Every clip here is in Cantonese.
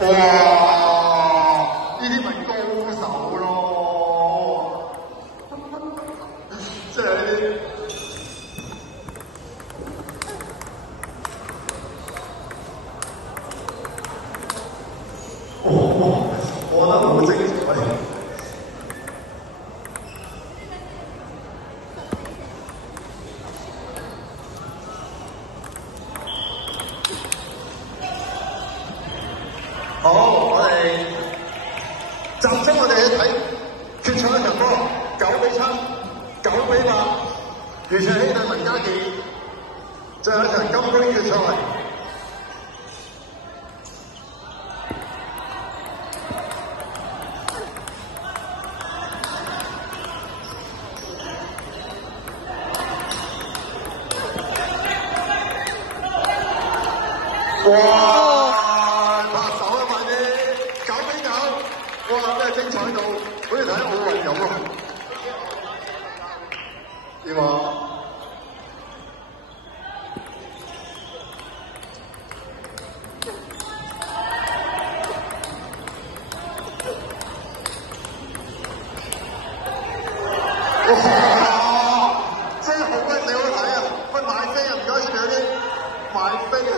哇！呢啲咪高手咯，即係呢啲。我覺得好精彩。好，我哋集中我哋去睇決賽一場波，9-7、9-8，完全兄弟文家健，最後一場金杯決賽。哇！拍手啊，快啲！9-9，哇！真係精彩到，好似睇奧運咁啊！點啊？哇！真係好鬼死好睇啊！喂，買飛啊！唔該，前面有啲買飛啊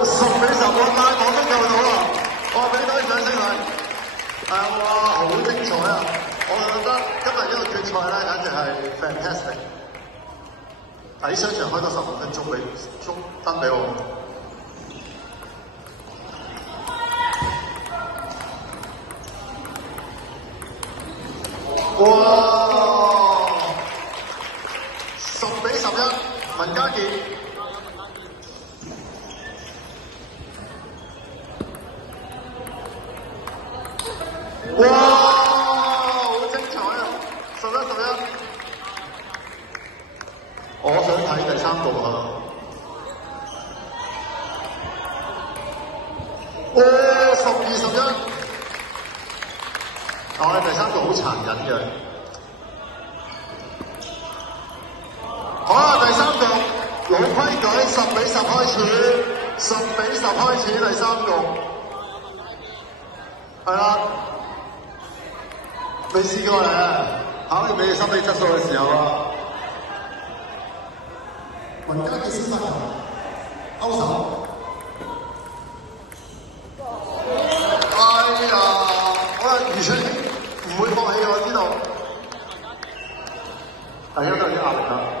！10-10喎，但係我都救到啦！我俾多啲掌聲佢。哇，好精彩啊！我覺得今日呢個決賽咧，簡直係 fantastic。睇商場開多15分鐘俾我。哇！10-11，文家健。哇！好精彩啊！11-11，我想睇第三局啊！哇！12-11，我哋第三局好殘忍嘅。好啦，第三局老規矩，10-10開始，10-10開始第三局，係啦。未試過咧，考驗你哋心理質素嘅時候啊！文家健先發球，勾手。哎呀，好啦，余翠玲唔會放棄嘅，我知道。係因為有啲壓力啦。